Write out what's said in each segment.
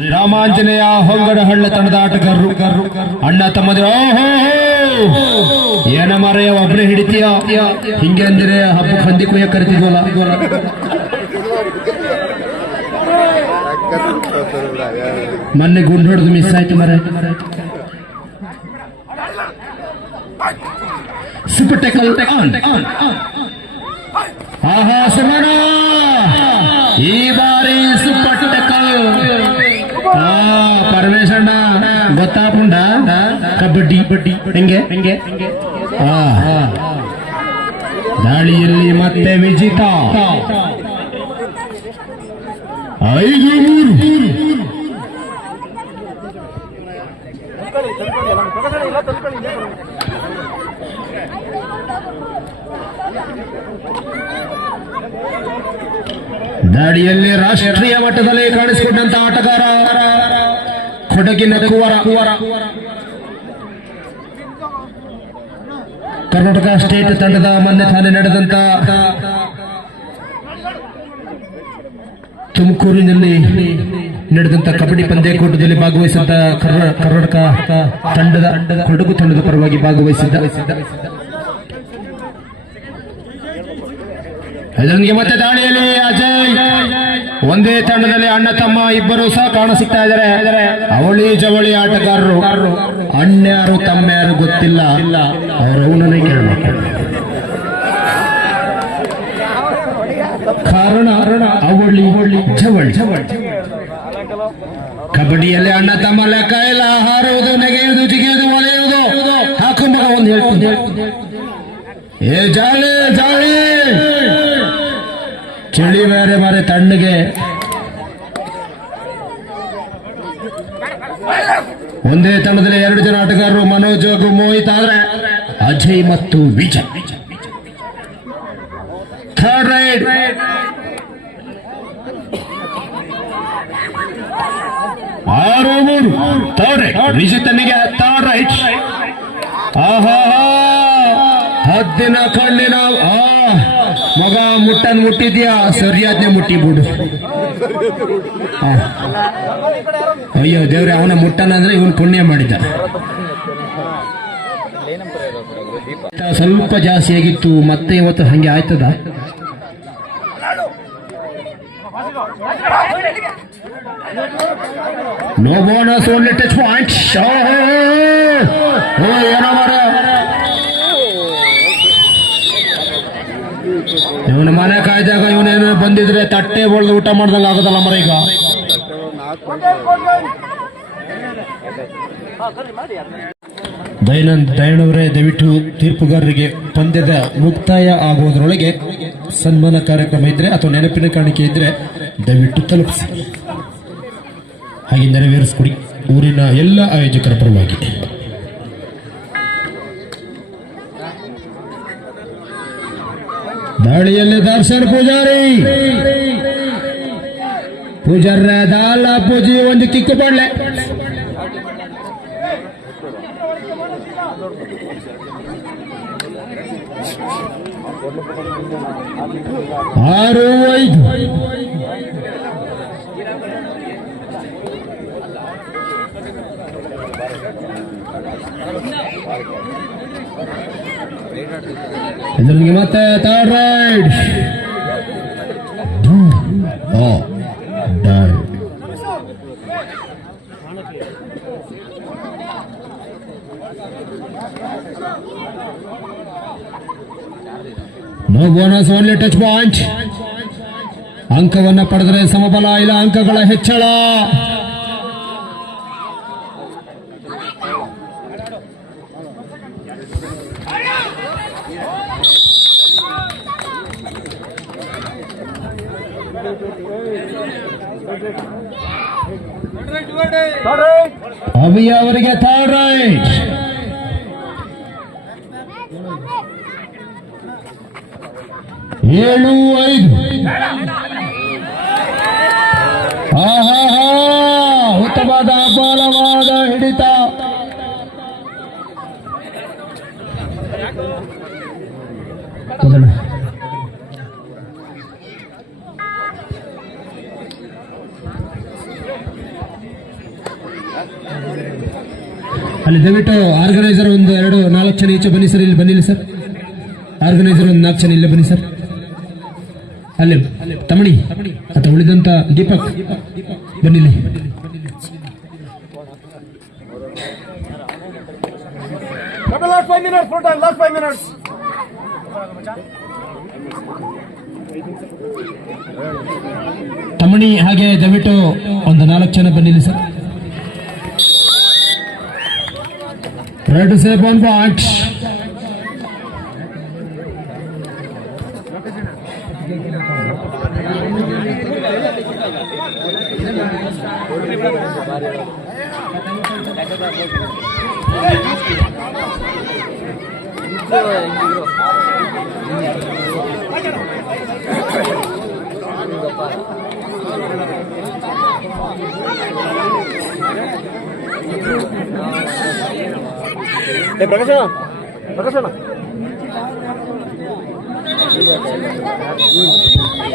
ಶ್ರೀರಾಮಾಂಜನೇಯ ಹೊಂಗಡಹಳ್ಳ ತಂಡದ ಆಟಗಾರರು ಅಣ್ಣ ತಮ್ಮದಿರು. ಏನ ಮಾರಯ್ಯ ಒಬ್ಬನೇ ಹಿಡಿತೀಯ ಹಿಂಗೆ ಅಂದ್ರೆ ಹಬ್ಬಕ್ಕೆ ಹಂದಿ ಕುಯ್ಯ ಕರಿತಿದ್ವಲ್ಲ. ಮೊನ್ನೆ ಗುಂಡು ಹೊಡೆದು ಮಿಸ್ ಆಯ್ತು ಮರ. ಸೂಪರ್ ಟೆಕಲ್ ಆಹಾ ಸುಮನ ಈ ಬಾರಿ ಸೂಪರ್ ಟೆಕಲ್. ಪರಮೇಶಣ್ಣ ಗೊತ್ತಾಪುಂಡ ಕಬಡ್ಡಿ ಹೆಂಗೆ ದಾಳಿಯಲ್ಲಿ ಮತ್ತೆ ವಿಜಿತ 5-3. ದಾಳಿಯಲ್ಲಿ ರಾಷ್ಟ್ರೀಯ ಮಟ್ಟದಲ್ಲಿ ಕಾಣಿಸಿಕೊಂಡಂತ ಆಟಗಾರ ಕೊಡಗಿನ ಕುವರ. ಕರ್ನಾಟಕ ಸ್ಟೇಟ್ ತಂಡದ ಮೊನ್ನೆ ತಾನೇ ನಡೆದಂತ ತುಮಕೂರಿನಲ್ಲಿ ನಡೆದಂತ ಕಬಡ್ಡಿ ಪಂದ್ಯಾಕೂಟದಲ್ಲಿ ಭಾಗವಹಿಸಿದ್ದ ಕರ್ನಾಟಕ ತಂಡದ ಕೊಡಗು ತಂಡದ ಪರವಾಗಿ ಭಾಗವಹಿಸಿದ್ದ. ಇದೊಂದಿಗೆ ಮತ್ತೆ ದಾಳಿಯಲ್ಲಿ ಅಜಯ್ ಒಂದೇ ತಂಡದಲ್ಲಿ ಅಣ್ಣ ತಮ್ಮ ಇಬ್ಬರು ಸಹ ಕಾಣಸಿಗ್ತಾ ಇದ್ದಾರೆ. ಅವಳಿ ಜವಳಿ ಆಟಗಾರರು ಅಣ್ಣ್ಯಾರು ತಮ್ಮ್ಯಾರು ಗೊತ್ತಿಲ್ಲ, ಅವರು ಅವನನ್ನೇ ಕೇಳಬೇಕು. ಕಾರಣ ಅವಳಿ ಜವಳಿ. ಕಬಡ್ಡಿಯಲ್ಲಿ ಅಣ್ಣ ತಮ್ಮ ಲೆಕ್ಕ ಇಲ್ಲ. ಹಾರುವುದು, ನೆಗೆಯುವುದು, ಜಿಗಿಯುವುದು, ಒಲೆಯುವುದು, ಹಾಕು ಮಗ ಒಂದು ಹೇಳ್ತೀನಿ. ಏ ಜಾಲಿ ಜಾಲಿ ಚಳಿ ಬೇರೆ ತಣ್ಣಗೆ. ಒಂದೇ ತಂಡದಲ್ಲಿ 2 ಜನ ಆಟಗಾರರು ಮನೋಜ್ ಹಾಗೂ ಮೋಹಿತ್ ಆದ್ರೆ ಅಜಯ್ ಮತ್ತು Vijay. Third raid 6-3. Third raid Vijay ತನ್ನಿಗೆ ಥರ್ಡ್ ರೈಡ್. ಆಹಾ ಹದ್ದಿನ ಕಣ್ಣಿನ ಮಗ ಮುಟ್ಟಿದ್ಯಾ ಸರಿಯಾದ್ನೆ ಮುಟ್ಟಿಬಿಡು. ಅಯ್ಯೋ ದೇವ್ರೆ, ಅವನ ಮುಟ್ಟನ ಅಂದ್ರೆ ಇವನ್ ಪುಣ್ಯ ಮಾಡಿದ. ಸ್ವಲ್ಪ ಜಾಸ್ತಿ ಆಗಿತ್ತು, ಮತ್ತೆ ಇವತ್ತು ಹಂಗೆ ಆಯ್ತದ. No bonus, only touch point. ಏನೋ ಮರ ಇವನ ಮನೆ ಕಾಯ್ದಾಗ ಇವನೇನು ಬಂದಿದ್ರೆ ತಟ್ಟೆ ಬಳ್ದು ಊಟ ಮಾಡ್ದಂಗ ಆಗೋದಲ್ಲ ಮರ. ಈಗ ದಯಾನಂದರೇ ದಯವಿಟ್ಟು ತೀರ್ಪುಗಾರರಿಗೆ ಪಂದ್ಯದ ಮುಕ್ತಾಯ ಆಗುವುದರೊಳಗೆ ಸನ್ಮಾನ ಕಾರ್ಯಕ್ರಮ ಇದ್ರೆ ಅಥವಾ ನೆನಪಿನ ಕಾಣಿಕೆ ಇದ್ರೆ ದಯವಿಟ್ಟು ತಲುಪಿಸಿ, ಹಾಗೆ ನೆರವೇರಿಸಿಕೊಡಿ ಊರಿನ ಎಲ್ಲ ಆಯೋಜಕರ ಪರವಾಗಿ. ದಾಳಿಯಲ್ಲಿ ದರ್ಶನ್ ಪೂಜಾರ ದಾಲ ಪೂಜಿ ಒಂದು ಕಿಕ್ಕು ಪಡ್ಲೆ. 6-5. ಇದರಿಗೆ ಮತ್ತೆ third raid. No bonus, only touch point. ಅಂಕವನ್ನ ಪಡೆದರೆ ಸಮಬಲ, ಇಲ್ಲ ಅಂಕಗಳ ಹೆಚ್ಚಳ. ಅಭಿ ಅವರಿಗೆ ಥರ್ಡ್ ರೈಟ್. 7-5. ಉತ್ತಮವಾದ ಬಲವಾದ ಹಿಡಿತ. ಅಲ್ಲಿ ದಯವಿಟ್ಟು ಆರ್ಗನೈಸರ್ ಒಂದು 2-4 ಜನ ಈಚೆ ಬನ್ನಿ ಸರ್. ಇಲ್ಲಿ ಬನ್ನಿಲ್ಲ ಸರ್. ಆರ್ಗನೈಸರ್ ಒಂದು 4 ಜನ ಇಲ್ಲೇ ಬನ್ನಿ ಸರ್. ಅಲ್ಲಿ ತಮಣಿ ಅಥವಾ ಉಳಿದಂತ ದೀಪಕ್ ಬನ್ನಿಲ್ಲಿ. ತಮಣಿ ಹಾಗೆ ದಯವಿಟ್ಟು ಒಂದು 4 ಜನ ಬನ್ನಿಲ್ಲಿ sir. Raid safe on point.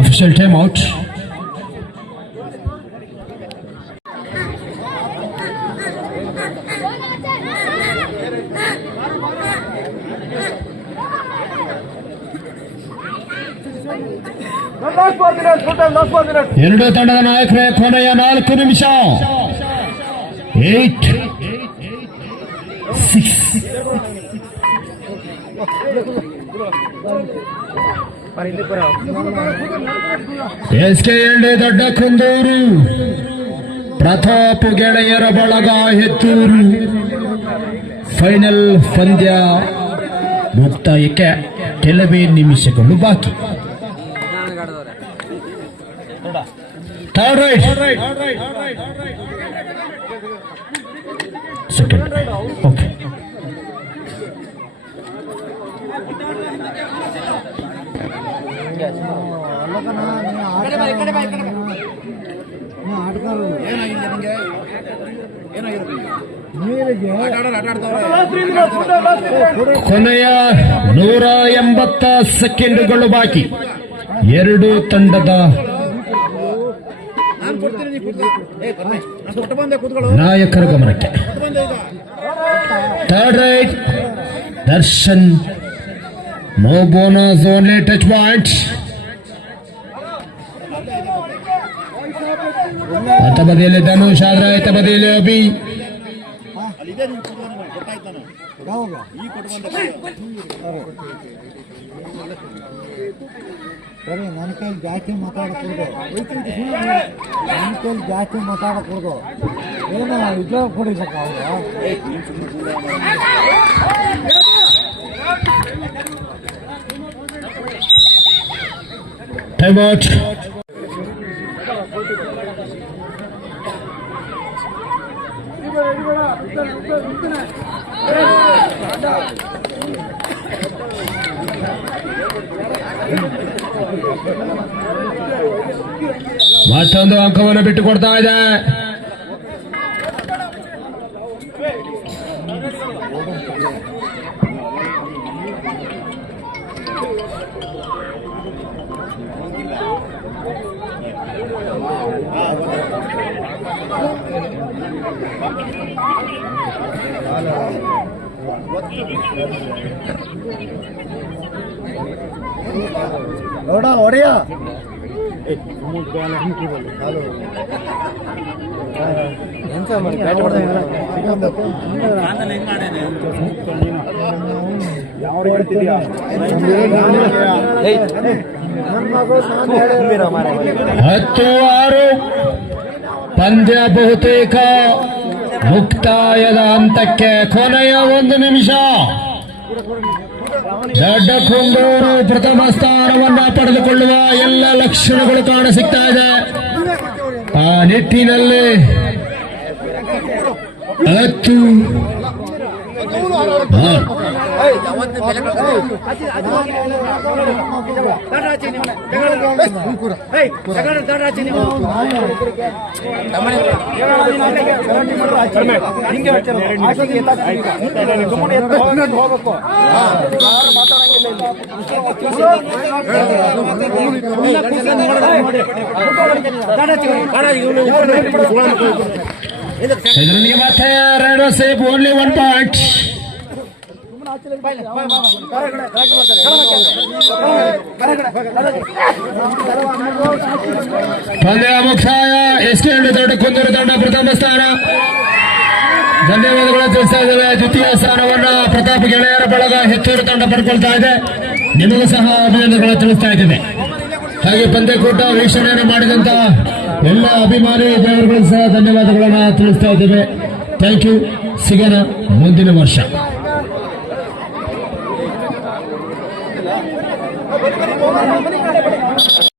Official time out. ಎರಡು ತಂಡದ ನಾಯಕರೇ ಕೊನೆಯ 4 ನಿಮಿಷ. 8, 6. SK ದೊಡ್ಡ ಕುಂದೂರು, ಪ್ರತಾಪ್ ಗೆಳೆಯರ ಬಳಗ ಹೆತ್ತೂರು. ಫೈನಲ್ ಪಂದ್ಯ ಮುಕ್ತಾಯಕ್ಕೆ ಕೆಲವೇ ನಿಮಿಷಗಳು ಬಾಕಿ. Third right, second. ಓಕೆ, ಕೊನೆಯ 180 ಸೆಕೆಂಡುಗಳು ಬಾಕಿ. ಎರಡು ತಂಡದ ನಾಯಕರ ಗಮನಕ್ಕೆ. Third right, Darshan. No bonus, only touch point. ಅತ ಬದಿಯಲ್ಲಿ ಧನುಷ್ ಆದ್ರೆ ಆಯ್ತ ಬದಿಯಲ್ಲಿ ಅಭಿ. ಸರಿ, ನನ್ನ ಕೈಲಿ ಜಾಸ್ತಿ ಮಾತಾಡಕೂಡ್ದು. ನನ್ನ ಕೈಲಿ ಜಾಸ್ತಿ ಮಾತಾಡಕೂಡ್ದು. ಏನು ಉದ್ಯೋಗ ಕೊಡಿಬೇಕ ಅವ್ರು. Time out. ಮತ್ತೊಂದು ಅಂಕವನ್ನು ಬಿಟ್ಟು ಕೊಡ್ತಾ ಇದೆ. ನೋಡ ಹೊಡೆಯ ಹತ್ತು 6 ಪಂದ್ಯ ಬಹುತೇಕ ಮುಕ್ತಾಯದ ಹಂತಕ್ಕೆ. ಕೊನೆಯ 1 ನಿಮಿಷ. ದೊಡ್ಡ ಕುಂದೂರು ಪ್ರಥಮ ಸ್ಥಾನವನ್ನ ಪಡೆದುಕೊಳ್ಳುವ ಎಲ್ಲ ಲಕ್ಷಣಗಳು ಕಾಣಸಿಗ್ತಾ ಇದೆ. ಆ ನಿಟ್ಟಿನಲ್ಲಿ 10 ಹೋಗಬೇಕು. ಇದರೊಂದಿಗೆ ಮತ್ತೆ ರೈಡೋ ಸೇಫ್ ಓನ್ಲಿ 1 ಪಾಯಿಂಟ್. ಪಂದ್ಯ ಮುಕ್ತಾಯ. ಎಸ್ಕೆ ದೊಡ್ಡ ಕುಂದೂರು ತಂಡ ಪ್ರಥಮ ಸ್ಥಾನ. ಧನ್ಯವಾದಗಳು ತಿಳಿಸ್ತಾ ಇದ್ದೇವೆ. ದ್ವಿತೀಯ ಸ್ಥಾನವನ್ನ ಪ್ರತಾಪ್ ಗೆಳೆಯರ ಬಳಗ ಹೆತ್ತೂರು ತಂಡ ಪಡ್ಕೊಳ್ತಾ ಇದೆ. ನಿಮಗೂ ಸಹ ಅಭಿನಂದನೆಗಳು ತಿಳಿಸ್ತಾ ಇದ್ದೇವೆ. ಹಾಗೆ ಪಂದ್ಯಕೂಟ ವೀಕ್ಷಣೆಯನ್ನು ಮಾಡಿದಂತ ಎಲ್ಲ ಅಭಿಮಾನಿ ಡ್ರೈವರ್ಗಳು ಸಹ ಧನ್ಯವಾದಗಳನ್ನ ತಿಳಿಸ್ತಾ ಇದ್ದೇವೆ. Thank you. ಸಿಗೋಣ ಮುಂದಿನ ವರ್ಷ.